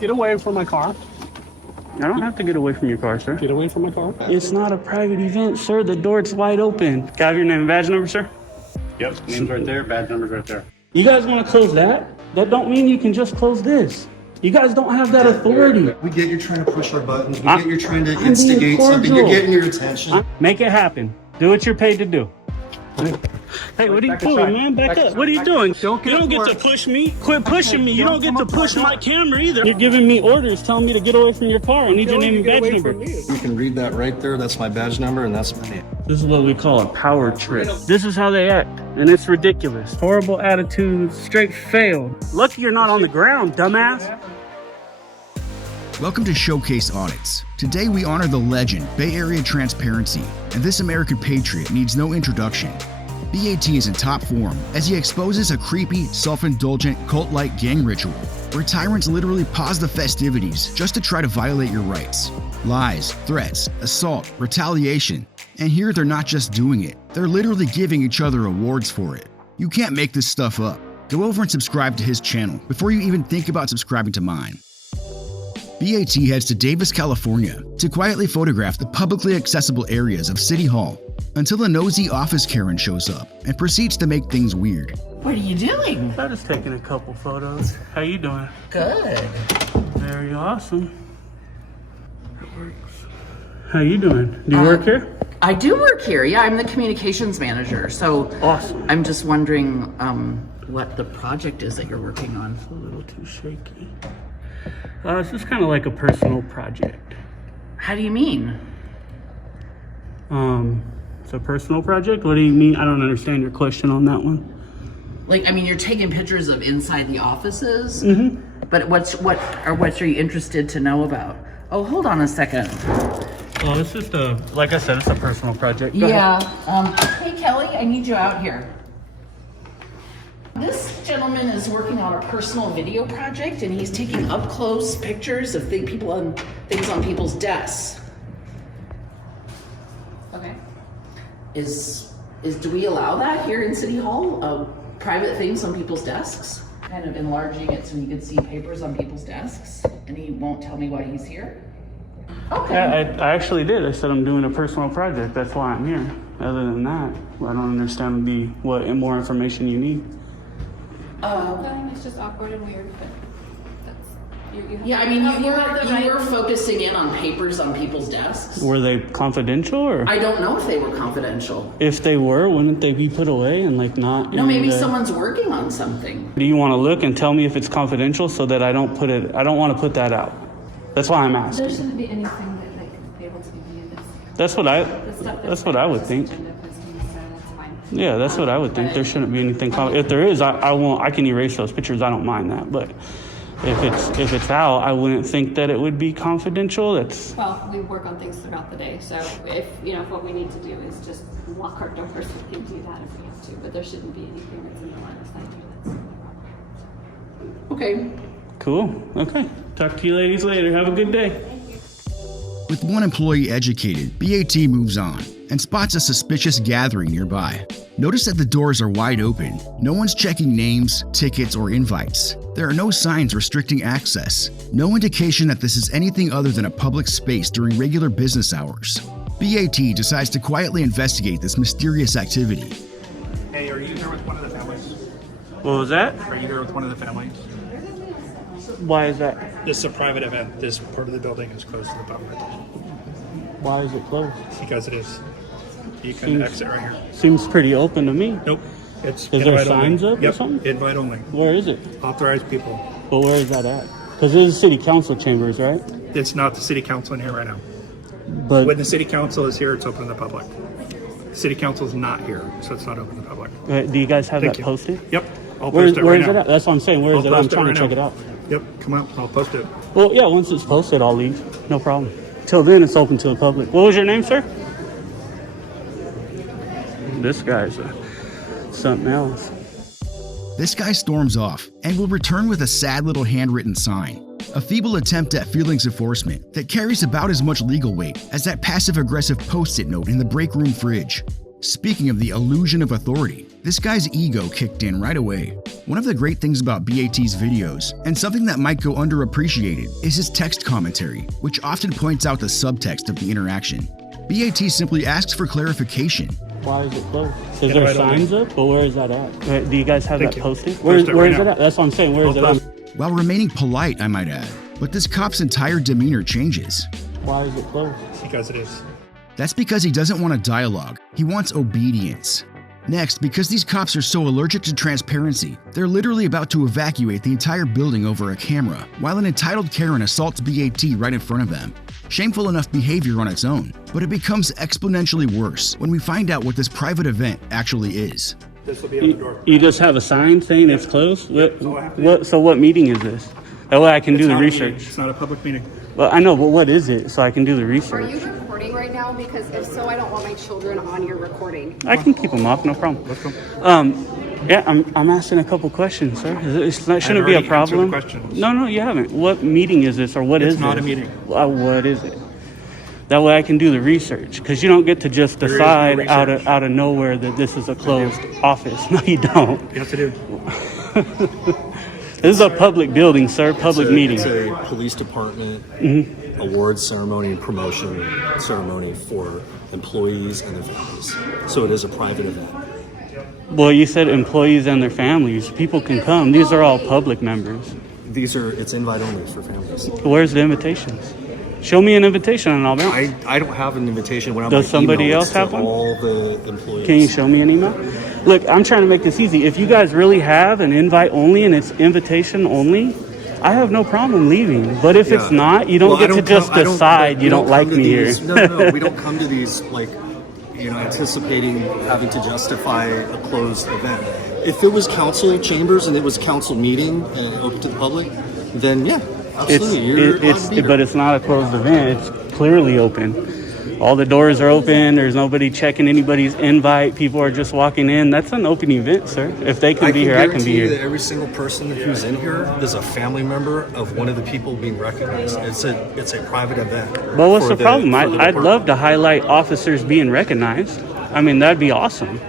Get away from my car. I don't have to get away from your car, sir. Get away from my car. It's not a private event, sir. The door's wide open. Can I have your name and badge number, sir? Yep, name's right there, badge number's right there. You guys want to close that? That don't mean you can just close this. You guys don't have that authority. We get you're trying to push our buttons. We get you're trying to I'm instigate being something. You're cordial. getting your attention. Make it happen. Do what you're paid to do. Hey, what are you doing, man? Back up. What are you doing? You don't get to push me. Quit pushing me. You don't get to push my camera either. You're giving me orders, telling me to get away from your car. I need your name and badge number. You can read that right there. That's my badge number, and that's my name. This is what we call a power trip. This is how they act, and it's ridiculous. Horrible attitudes, straight fail. Lucky you're not on the ground, dumbass. Welcome to Showcase Audits. Today we honor the legend, Bay Area transparency, and this American patriot needs no introduction. BAT is in top form as he exposes a creepy, self-indulgent, cult-like gang ritual where tyrants literally pause the festivities just to try to violate your rights. Lies, threats, assault, retaliation, and here they're not just doing it, they're literally giving each other awards for it. You can't make this stuff up. Go over and subscribe to his channel before you even think about subscribing to mine. BAT heads to Davis, California to quietly photograph the publicly accessible areas of City Hall until a nosy office Karen shows up and proceeds to make things weird. What are you doing? I'm just taking a couple photos. How you doing? Good. Very awesome. It works. How you doing? Do you work here? I do work here. Yeah, I'm the communications manager. So Awesome. I'm just wondering what the project is that you're working on. It's a little too shaky. It's just kind of like a personal project. How do you mean? It's a personal project? What do you mean? I don't understand your question on that one. Like, I mean, you're taking pictures of inside the offices, but what are you interested to know about? Oh, hold on a second. Well, it's just like I said, it's a personal project. Go ahead. Hey, Kelly, I need you out here. This gentleman is working on a personal video project, and he's taking up close pictures of things on people's desks. Okay. Do we allow that here in City Hall? Private things on people's desks? Kind of enlarging it so you can see papers on people's desks, and he won't tell me why he's here? Okay. Yeah, I actually did. I said I'm doing a personal project. That's why I'm here. Other than that, I don't understand what more information you need. It's just awkward and weird, but that's Yeah, I mean, you were focusing in on papers on people's desks. Were they confidential or? I don't know if they were confidential. If they were, wouldn't they be put away and like not? No, maybe someone's working on something. Do you want to look and tell me if it's confidential so that I don't put it? I don't want to put that out. That's why I'm asking. there shouldn't be anything that like could be able to be viewed as That's what I. the stuff That's what I would just think. agenda posting, so that's fine. Yeah, that's what I would think. There shouldn't be anything. If there is, I won't. I can erase those pictures. I don't mind that. But if it's out, I wouldn't think that it would be confidential. That's. Well, we work on things throughout the day, so if what we need to do is just lock our doors, we can do that if we have to. But there shouldn't be anything that's in the line of sight here that's Okay. Cool. Okay. Talk to you ladies later. Have a good day. With one employee educated, BAT moves on and spots a suspicious gathering nearby. Notice that the doors are wide open. No one's checking names, tickets, or invites. There are no signs restricting access. No indication that this is anything other than a public space during regular business hours. BAT decides to quietly investigate this mysterious activity. Hey, are you here with one of the families? What was that? Are you here with one of the families? Why is that? This is a private event. This part of the building is closed to the public Why is it closed? because it is. You can exit right here. Seems pretty open to me. Nope. It's Is there invite signs only. up or Yep. something? Invite only. Where is it? Authorized people. But where is that at? Because this is city council chambers, right? It's not the city council in here right now. But When the city council is here, it's open to the public. City council is not here, so it's not open to the public. do you guys have Thank that you. posted? Yep. I'll Where post it right is now. it at? That's what I'm saying. Where is I'll it at? I'm post it trying right to check now. it out. Yep. Come out. I'll post it. Well, yeah, once it's posted, I'll leave. No problem. Till then, it's open to the public. What was your name, sir? This guy's something else. This guy storms off and will return with a sad little handwritten sign. A feeble attempt at feelings enforcement that carries about as much legal weight as that passive-aggressive post-it note in the break room fridge. Speaking of the illusion of authority, this guy's ego kicked in right away. One of the great things about BAT's videos, and something that might go underappreciated, is his text commentary, which often points out the subtext of the interaction. BAT simply asks for clarification. Why is it closed? Is Yeah, there right signs up, or where is that at? Do you guys have Thank that you. posted? Post Where it right is now. it at? That's what I'm saying. Where is it Post at? While remaining polite, I might add. But this cop's entire demeanor changes. Why is it closed? Because it is. That's because he doesn't want a dialogue, he wants obedience. Next, because these cops are so allergic to transparency, they're literally about to evacuate the entire building over a camera, while an entitled Karen assaults BAT right in front of them. Shameful enough behavior on its own, but it becomes exponentially worse when we find out what this private event actually is. This will be on the door. You just have a sign saying it's closed? So what meeting is this? That way I can do the Not a meeting. research. It's not a public meeting. Well, I know, but what is it so I can do the Are research? you recording right now? Because if so, I don't want my children on your recording. I can keep them off, no problem. Yeah, I'm asking a couple questions, sir. Shouldn't be a already answered the problem. questions. No, you haven't. What meeting is this, or what is It's not this? a meeting. What is it? That way I can do the research, because you don't get to just There is no decide research. out of nowhere that this is a closed office. No, you don't. You have to do. This is a public building, sir. Public meeting. It's a police department awards ceremony and promotion ceremony for employees and their families. So it is a private event. Well, you said employees and their families. People can come. These are all public members. It's invite only for families. Where's the invitations? Show me an invitation and I'll be. I don't have an invitation when I'm Does somebody email, else it's to have one? all the employees. Can you show me an email? Look, I'm trying to make this easy. If you guys really have an invite only and it's invitation only, I have no problem leaving. But if it's not, you don't Well, get to just decide you don't like me here. No, we don't come to these anticipating having to justify a closed event. If it was council chambers and it was council meeting and open to the public, then yeah, absolutely. You're allowed to be there. But it's not a closed event. It's clearly open. All the doors are open. There's nobody checking anybody's invite. People are just walking in. That's an open event, sir. If they can be here, I can be guarantee you that here. every single person who's in here is a family member of one of the people being recognized. It's a private event. But what's for the problem? for the I'd department. love to highlight officers being recognized. I mean, that'd be awesome,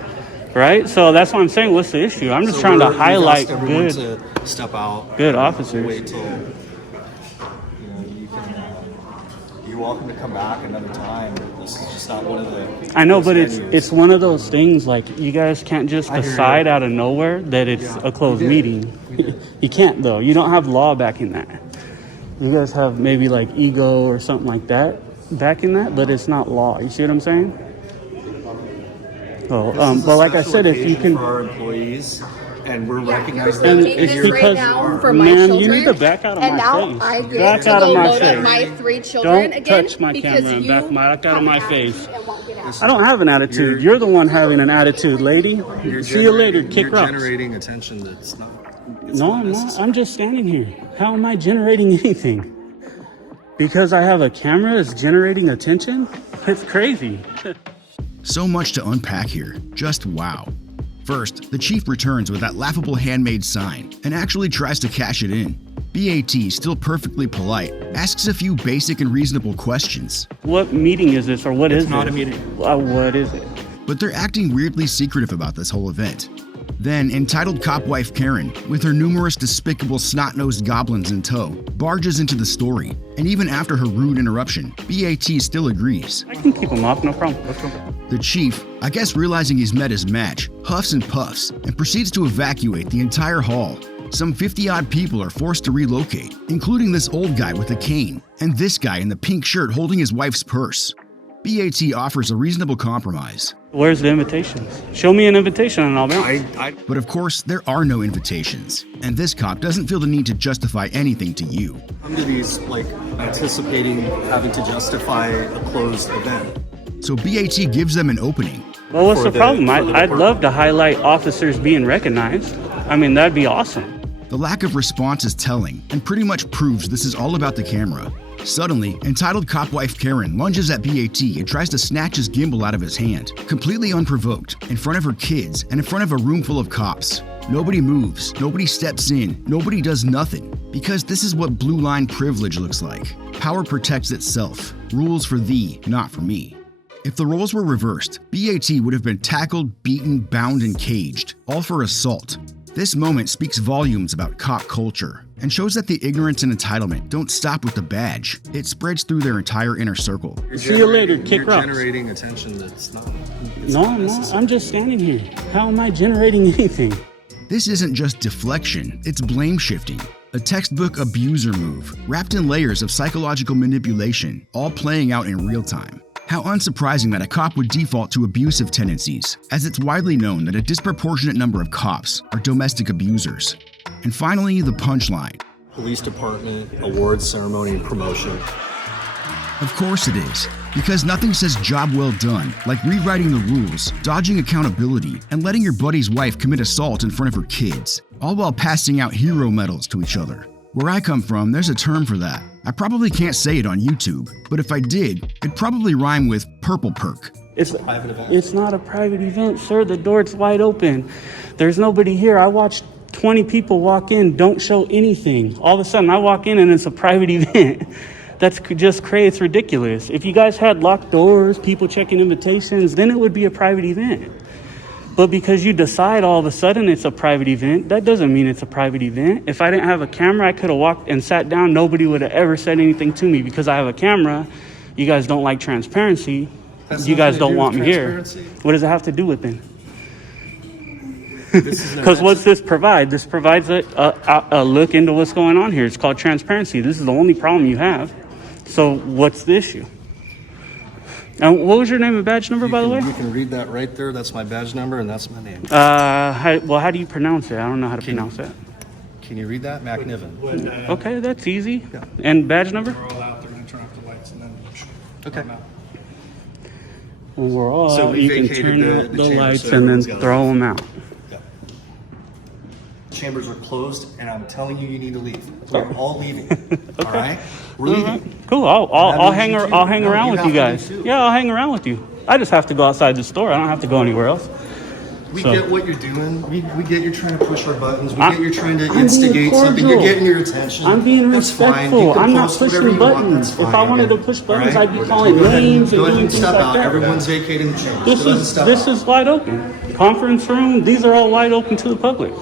right? So that's what I'm saying. What's the issue? I'm just So trying to we've highlight asked everyone good. to step out. good officers. Wait till you're welcome to come back another time. This is just not one of the. I know, but those it's venues. one of those things like you guys can't just I hear decide you. out of nowhere that it's a closed We did. meeting. We did. You can't though. You don't have law backing that. You guys have maybe like ego or something like that backing that, but it's not law. You see what I'm saying? Oh, This is a but like I special said, if you occasion can. for our employees, and we're recognizing And that Make it's this you're- right because- now for my man, children. you need to back out of and my now face. I get Back to out go of my load up face. my 3 children Don't again touch my because camera and you back out of my have face. and won't get out. I don't have an attitude. You're the one having an attitude, lady. See you later. Kick You're rocks. generating attention that's not. It's No, not I'm not. necessary. I'm just standing here. How am I generating anything? Because I have a camera that's generating attention? It's crazy. So much to unpack here. Just wow. First, the chief returns with that laughable handmade sign and actually tries to cash it in. BAT, still perfectly polite, asks a few basic and reasonable questions, What meeting is this, or what is It's not this? a meeting. What is it? but they're acting weirdly secretive about this whole event. Then, entitled cop wife Karen, with her numerous despicable snot-nosed goblins in tow, barges into the story, and even after her rude interruption, BAT still agrees. I can keep them off, no problem. The chief, I guess realizing he's met his match, huffs and puffs and proceeds to evacuate the entire hall. Some 50-odd people are forced to relocate, including this old guy with a cane and this guy in the pink shirt holding his wife's purse. BAT offers a reasonable compromise. Where's the invitations? Show me an invitation and I'll be. But of course, there are no invitations, and this cop doesn't feel the need to justify anything to you. Come to these anticipating having to justify a closed event. So BAT gives them an opening. Well, what's for the problem? for the I'd department. love to highlight officers being recognized. I mean, that'd be awesome. The lack of response is telling and pretty much proves this is all about the camera. Suddenly, entitled cop wife Karen lunges at BAT and tries to snatch his gimbal out of his hand, completely unprovoked, in front of her kids and in front of a room full of cops. Nobody moves, nobody steps in, nobody does nothing, because this is what blue line privilege looks like. Power protects itself. Rules for thee, not for me. If the roles were reversed, BAT would have been tackled, beaten, bound, and caged, all for assault. This moment speaks volumes about cop culture and shows that the ignorance and entitlement don't stop with the badge. It spreads through their entire inner circle. See you later, kick You're rocks. generating attention that's not. No, I'm not. I'm just standing here. How am I generating anything? This isn't just deflection, it's blame shifting. A textbook abuser move, wrapped in layers of psychological manipulation, all playing out in real time. How unsurprising that a cop would default to abusive tendencies, as it's widely known that a disproportionate number of cops are domestic abusers. And finally, the punchline. Police department, awards ceremony, and promotion. Of course it is, because nothing says job well done like rewriting the rules, dodging accountability, and letting your buddy's wife commit assault in front of her kids, all while passing out hero medals to each other. Where I come from, there's a term for that. I probably can't say it on YouTube, but if I did, it'd probably rhyme with purple perk. It's not a private event, sir. The door's wide open. There's nobody here. I watched 20 people walk in, don't show anything. All of a sudden, I walk in and it's a private event. That's just crazy. It's ridiculous. If you guys had locked doors, people checking invitations, then it would be a private event. But because you decide all of a sudden it's a private event, that doesn't mean it's a private event. If I didn't have a camera, I could have walked and sat down. Nobody would have ever said anything to me. Because I have a camera, you guys don't like transparency. You guys don't want me here. What does it have to do with it? Because what's this provide? This provides a look into what's going on here. It's called transparency. This is the only problem you have. So what's the issue? And what was your name and badge number, by the way? You can read that right there. That's my badge number, and that's my name. How do you pronounce it? I don't know how to pronounce that. Can you read that? McNiven. Okay, that's easy. Yeah. And badge number? We're all out. They're going to turn off the lights and then. Okay. When we're all So out, we you can vacated turn out the chamber, lights so and then everyone's got throw them out. Chambers are closed, and I'm telling you, you need to leave. We're all leaving. Okay. All right, we're leaving. Cool. I'll hang No, around with you guys. too. Yeah, I'll hang around with you. I just have to go outside the store. I don't have to go anywhere else. We get what you're doing. We get you're trying to push our buttons. We get get you're trying to I'm instigate being something. You're cordial. getting your attention. I'm being That's fine. respectful. You can I'm not post whatever pushing you want. buttons. That's fine. If I wanted to Okay. push buttons, All right? I'd be calling Go ahead. names and Go ahead doing and things step like out. that. Everyone's vacating the chamber. This is wide open. Conference room, these are all wide open to the public.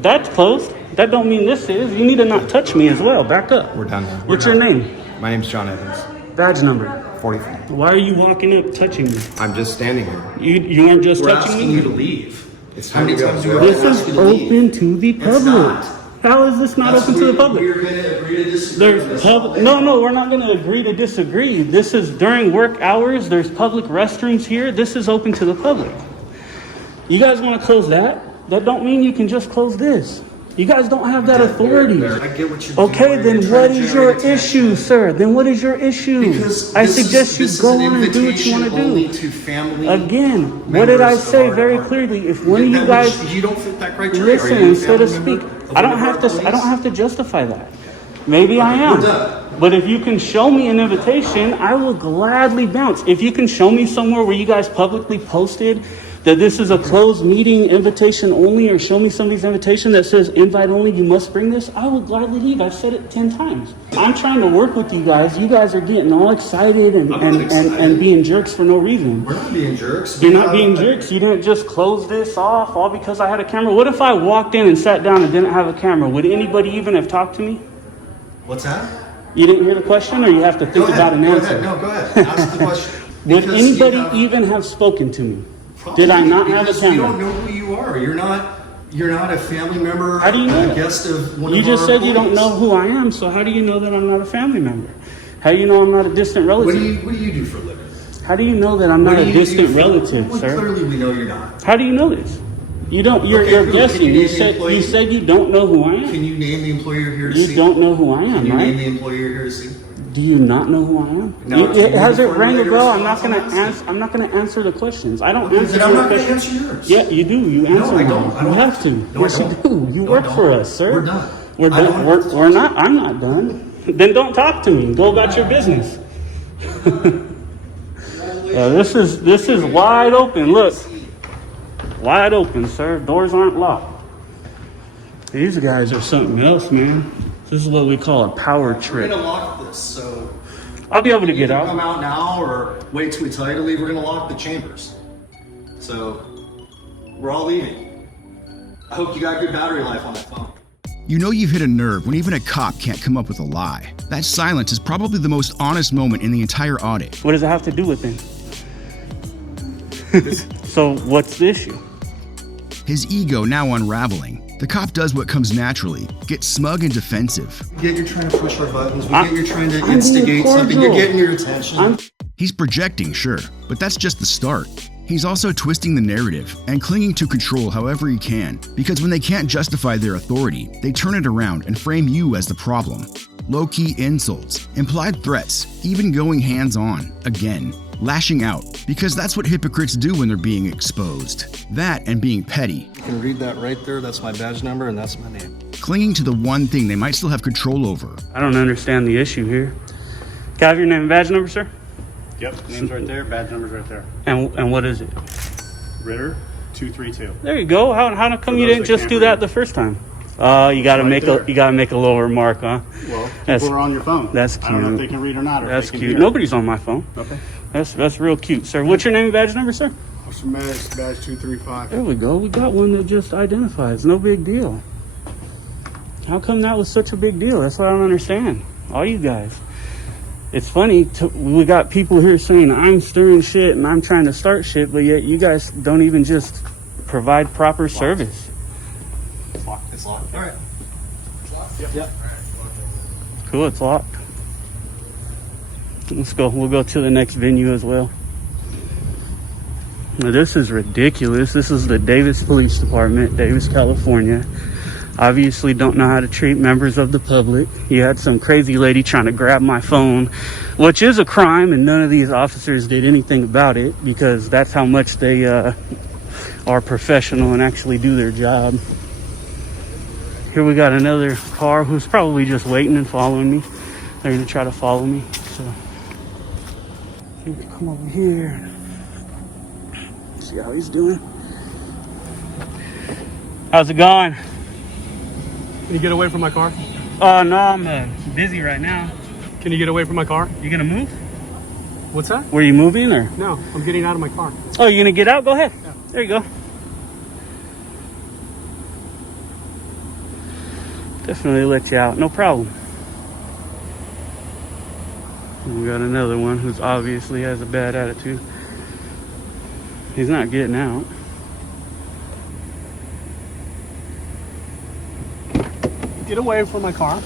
That's closed. That don't mean this is. You need to not touch me as well. Back up. We're done now. What's your name? My name's John Evans. Badge number. 44. Why are you walking up touching me? I'm just standing here. You aren't just We're touching asking me? you to leave. It's How time to many go. times do you This ask is you to leave? open to the public. not. How is this not open to the public? We're going to agree to disagree. There's no, we're not going to agree to disagree. This is during work hours. There's public restrooms here. This is open to the public. You guys want to close that? That don't mean you can just close this. You guys don't have that authority. I get what you're doing. Okay, You're then trying what to is your generate attention. issue, sir? Then what is your issue? Because I this is- suggest you this is go an on and do what you want to invitation only do. to family Again, what did I members of say our very department. clearly? If one of you That guys which you don't fit that criteria. listen Are you a instead of family speak, member of I don't one have of our to. I don't police? have to justify that. Maybe I am. we're done. But if you can show me an invitation, I will gladly bounce. If you can show me somewhere where you guys publicly posted that this is a closed meeting, invitation only, or show me somebody's invitation that says invite only, you must bring this, I will gladly leave. I've said it 10 times. I'm trying to work with you guys. You guys are getting all excited and being jerks for no reason. We're not being jerks. You're not being jerks. You didn't just close this off all because I had a camera. What if I walked in and sat down and didn't have a camera? Would anybody even have talked to me? What's that? You didn't hear the question, or you have to think about an answer? No, go ahead. Ask the question. Would Because you anybody have- even have spoken to me? Probably, Did I not have a because we don't camera? know who you are. You're not a family member. How do you know a that? guest of one You of just our said you don't employees. know who I am, so how do you know that I'm not a family member? How do you know I'm not a distant What relative? do you do for a living? How do you know that I'm not What a do you do distant for- relative, well, sir? Clearly, we know you're not. How do you know this? You don't. You're, Okay, you're cool. guessing. Can you You name the said employee? you said you don't know who I am. Can you name the employer you're here to see? You don't know who I Can am, you name right? the employer you're here to see? Do you not know who I am? No, do you Has it formulate rang a a bell? I'm not response going on to this? answer. I'm not going to answer the questions. I don't Okay, answer then I'm your not going to questions. answer yours. Yeah, you do. You answer I them. don't. I You don't have to. No, I Yes, you don't. do. You No, work I don't. for us, sir. We're done. We're I done. don't have We're, to we're not. I'm not done. Then don't talk to me. Go about your business. This is wide open. Look, wide open, sir. Doors aren't locked. These guys are something else, man. This is what we call a power We're trip. going to lock this, so I'll be able to get Either out. come out now or wait till we tell you to leave. We're gonna lock the chambers. So we're all leaving. I hope you got good battery life on that phone. You know you've hit a nerve when even a cop can't come up with a lie. That silence is probably the most honest moment in the entire audit. What does it have to do with it? So what's the issue? His ego now unraveling. The cop does what comes naturally, gets smug and defensive. We get you're trying to push our buttons. We get you're trying to instigate something. You're getting your attention. He's projecting, sure, but that's just the start. He's also twisting the narrative and clinging to control however he can, because when they can't justify their authority, they turn it around and frame you as the problem. Low-key insults, implied threats, even going hands-on, again, lashing out, because that's what hypocrites do when they're being exposed. That and being petty. You can read that right there. That's my badge number and that's my name. Clinging to the one thing they might still have control over. I don't understand the issue here. Can I have your name and badge number, sir? Yep, name's right there, badge number's right there. And what is it? Ritter 232. There you go. How come you those didn't that just can't do read. that the first time? You gotta Right make there. you gotta make a lower mark, huh? Well, That's- people are on your phone. that's I don't know if cute. they can read or not. Or if That's they can cute. hear. Nobody's on my phone. Okay. That's real cute, sir. What's your name and badge number, sir? Officer Maddox, badge 235. There we go. We got one that just identifies. No big deal. How come that was such a big deal? That's what I don't understand. All you guys. It's funny, we got people here saying I'm stirring shit and I'm trying to start shit, but yet you guys don't even just provide proper service. It's locked. It's locked. All right. Yep. Cool, it's locked. Let's go. We'll go to the next venue as well. Now, this is ridiculous. This is the Davis Police Department, Davis, California. Obviously don't know how to treat members of the public. You had some crazy lady trying to grab my phone, which is a crime, and none of these officers did anything about it because that's how much they are professional and actually do their job. Here we got another car who's probably just waiting and following me. They're gonna try to follow me. So here we come over here. See how he's doing. How's it going? Can you get away from my car? No, I'm busy right now. Can you get away from my car? You gonna move? What's that? Were you moving or? No, I'm getting out of my car. Oh, you gonna get out? Go ahead. Yeah. There you go. Definitely let you out. No problem. We got another one who's obviously has a bad attitude. He's not getting out. Get away from my car.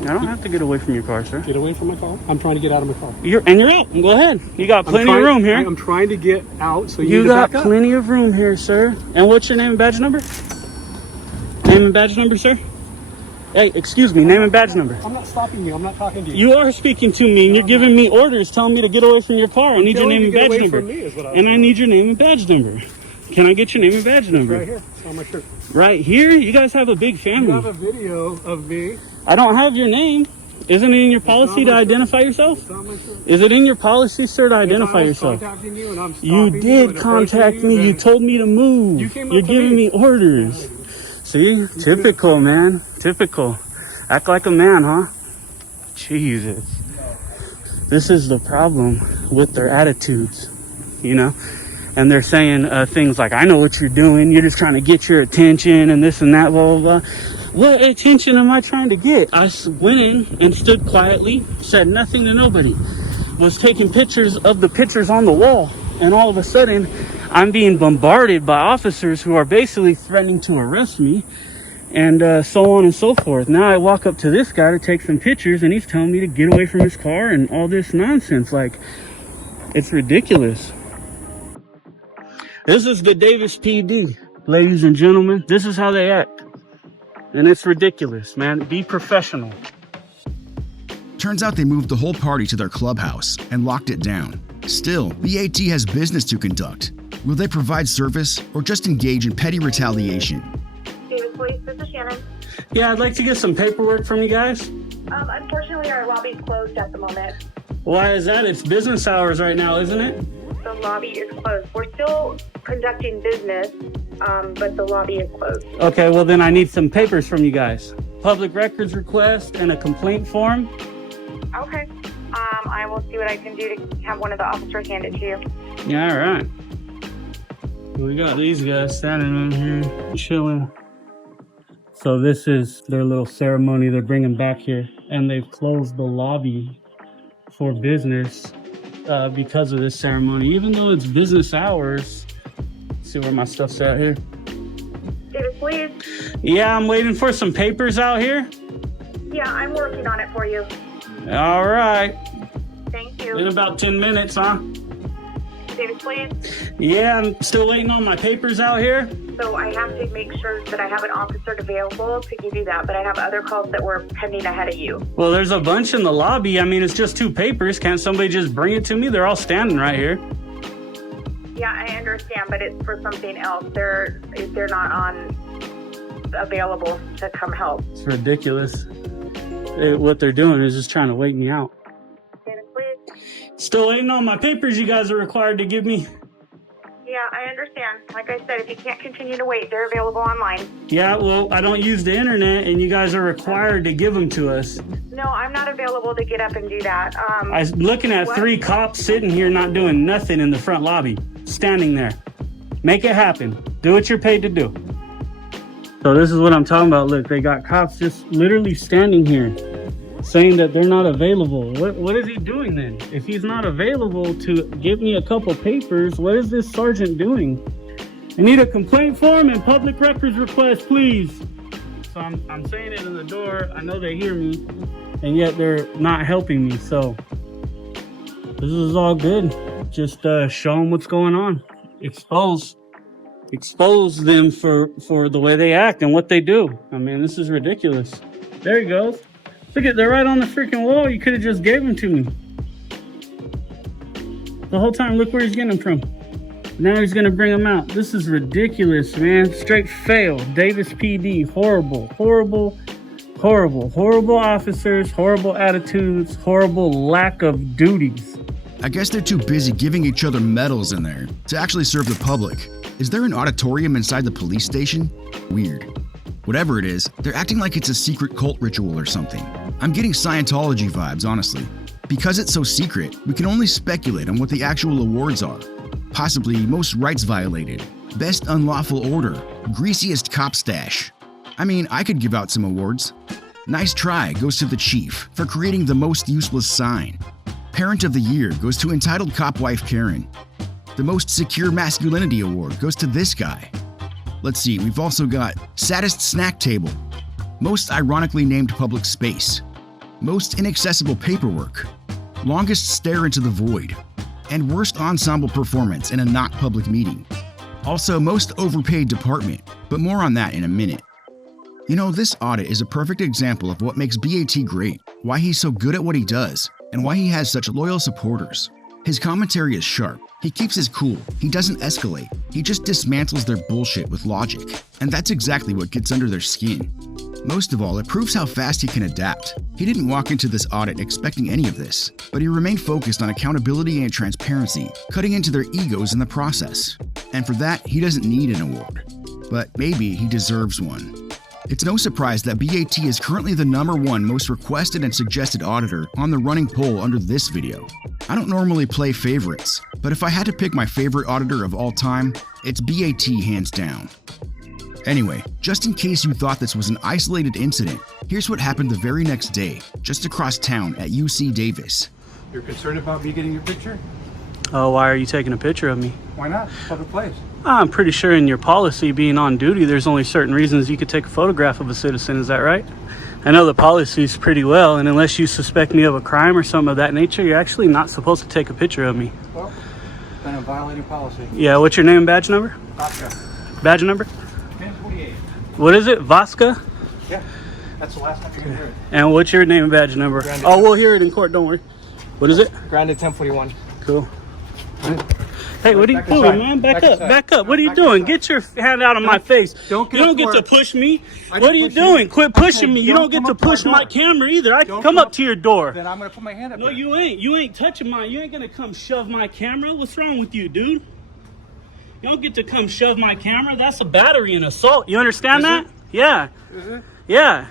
I don't have to get away from your car, sir. Get away from my car. I'm trying to get out of my car. You're out. Go ahead. You got plenty of room here. I'm trying to get out, so You need got to back up. plenty of room here, sir. And what's your name and badge number? Name and badge number, sir? Hey, excuse me, name and badge number. I'm not stopping you. I'm not talking to you. You are speaking to me and you're giving me orders telling me to get away from your car. I need your telling name you and to get badge away number. from me is what I was And I doing. need your name and badge number. Can I get your name and badge number? Right here. It's on my shirt. Right here? You guys have a big You family. have a video of me. I don't have your name. Isn't it in your policy to identify yourself? It's on my shirt. Is it in your policy, sir, to identify If I was yourself? contacting you and I'm You stopping you did and contact approaching me. You then told me to move. You came up You're to giving me. me orders. See? Typical, man. Typical. Act like a man, huh? Jesus. This is the problem with their attitudes, you know? And they're saying things like, I know what you're doing. You're just trying to get your attention and this and that, blah, blah, blah. What attention am I trying to get? I went in and stood quietly, said nothing to nobody. Was taking pictures of the pictures on the wall. And all of a sudden, I'm being bombarded by officers who are basically threatening to arrest me. And so on and so forth. Now I walk up to this guy to take some pictures and he's telling me to get away from his car and all this nonsense. Like, it's ridiculous. This is the Davis PD, ladies and gentlemen. This is how they act. And it's ridiculous, man. Be professional. Turns out they moved the whole party to their clubhouse and locked it down. Still, BAT has business to conduct. Will they provide service or just engage in petty retaliation? Davis Police, this is Shannon. Yeah, I'd like to get some paperwork from you guys. Unfortunately, our lobby's closed at the moment. Why is that? It's business hours right now, isn't it? The lobby is closed. We're still conducting business, but the lobby is closed. Okay, well then I need some papers from you guys. Public records request and a complaint form. Okay. I will see what I can do to have one of the officers hand it to you. Yeah, all right. We got these guys standing in here chilling. So this is their little ceremony they're bringing back here, and they've closed the lobby for business because of this ceremony, even though it's business hours. See where my stuff's at here. David, please. Yeah, I'm waiting for some papers out here. Yeah, I'm working on it for you. All right. Thank you. In about 10 minutes, huh? David, please. Yeah, I'm still waiting on my papers out here. So I have to make sure that I have an officer available to give you that, but I have other calls that were pending ahead of you. Well, there's a bunch in the lobby. I mean, it's just 2 papers. Can't somebody just bring it to me? They're all standing right here. Yeah, I understand, but it's for something else. They're not on available to come help. It's ridiculous. What they're doing is just trying to wait me out. David, please. Still waiting on my papers you guys are required to give me. Yeah, I understand. Like I said, if you can't continue to wait, they're available online. Yeah, well, I don't use the internet, and you guys are required to give them to us. No, I'm not available to get up and do that. I'm looking at 3 cops sitting here not doing nothing in the front lobby, standing there. Make it happen. Do what you're paid to do. So this is what I'm talking about. Look, they got cops just literally standing here saying that they're not available. What is he doing then? If he's not available to give me a couple papers, what is this sergeant doing? I need a complaint form and public records request, please. So I'm saying it in the door. I know they hear me, and yet they're not helping me. So this is all good. Just show them what's going on. Expose them for the way they act and what they do. I mean, this is ridiculous. There he goes. Look at, they're right on the freaking wall. You could have just gave them to me. The whole time, look where he's getting them from. Now he's gonna bring them out. This is ridiculous, man. Straight fail. Davis PD, horrible, horrible, horrible, horrible officers, horrible attitudes, horrible lack of duties. I guess they're too busy giving each other medals in there to actually serve the public. Is there an auditorium inside the police station? Weird. Whatever it is, they're acting like it's a secret cult ritual or something. I'm getting Scientology vibes, honestly. Because it's so secret, we can only speculate on what the actual awards are. Possibly most rights violated, best unlawful order, greasiest cop stash. I mean, I could give out some awards. Nice try goes to the chief for creating the most useless sign. Parent of the year goes to entitled cop wife Karen. The most secure masculinity award goes to this guy. Let's see, we've also got saddest snack table, most ironically named public space, most inaccessible paperwork, longest stare into the void, and worst ensemble performance in a not public meeting. Also, most overpaid department, but more on that in a minute. You know, this audit is a perfect example of what makes BAT great, why he's so good at what he does, and why he has such loyal supporters. His commentary is sharp, he keeps his cool, he doesn't escalate, he just dismantles their bullshit with logic, and that's exactly what gets under their skin. Most of all, it proves how fast he can adapt. He didn't walk into this audit expecting any of this, but he remained focused on accountability and transparency, cutting into their egos in the process. And for that, he doesn't need an award. But maybe he deserves one. It's no surprise that BAT is currently the #1 most requested and suggested auditor on the running poll under this video. I don't normally play favorites, but if I had to pick my favorite auditor of all time, it's BAT hands down. Anyway, just in case you thought this was an isolated incident, here's what happened the very next day, just across town at UC Davis. You're concerned about me getting your picture? Oh, why are you taking a picture of me? Why not? Public place. I'm pretty sure in your policy being on duty, there's only certain reasons you could take a photograph of a citizen. Is that right? I know the policy's pretty well, and unless you suspect me of a crime or something of that nature, you're actually not supposed to take a picture of me. Well, then I'm violating policy. Yeah, what's your name and badge number? Vodka. Badge number? 1048. What is it? Vasca? Yeah, that's the last time you're going to hear it. And what's your name and badge number? Brandon. Oh, we'll hear it in court, don't worry. What is it? Brandon 1041. Cool. Hey, what are you doing, man? Back up. What are you doing? Get your hand out of my face. You don't get to push me. What are you doing? Quit pushing me. You don't get to push my camera either. I can come up to your door. Then I'm going to put my hand up. No, you ain't. You ain't touching mine. You ain't going to come shove my camera. What's wrong with you, dude? You don't get to come shove my camera. That's a battery and assault. You understand that? Yeah. Is it? Yeah.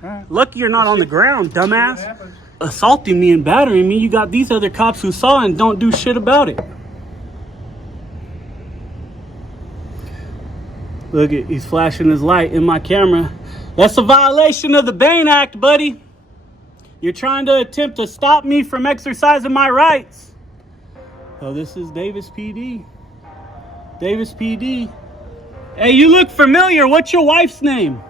Right. Lucky you're not on the ground, dumbass. assaulting me and battering me, you got these other cops who saw and don't do shit about it. Look at, he's flashing his light in my camera. That's a violation of the Bain Act, buddy. You're trying to attempt to stop me from exercising my rights. Oh, this is Davis PD. Davis PD. Hey, you look familiar. What's your wife's name?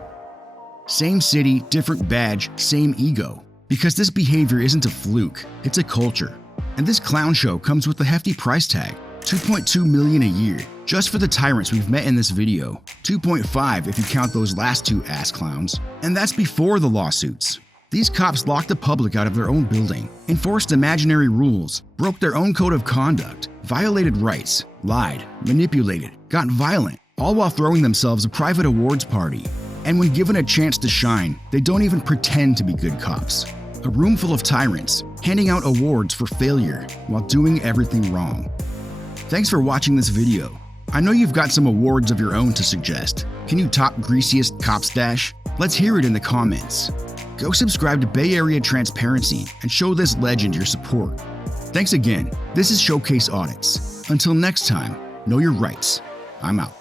Same city, different badge, same ego. Because this behavior isn't a fluke, it's a culture. And this clown show comes with a hefty price tag, $2.2 million a year, just for the tyrants we've met in this video. 2.5 if you count those last two ass clowns. And that's before the lawsuits. These cops locked the public out of their own building, enforced imaginary rules, broke their own code of conduct, violated rights, lied, manipulated, got violent, all while throwing themselves a private awards party. And when given a chance to shine, they don't even pretend to be good cops. A room full of tyrants, handing out awards for failure while doing everything wrong. Thanks for watching this video. I know you've got some awards of your own to suggest. Can you top greasiest cop stash? Let's hear it in the comments. Go subscribe to Bay Area Transparency and show this legend your support. Thanks again. This is Showcase Audits. Until next time, know your rights. I'm out.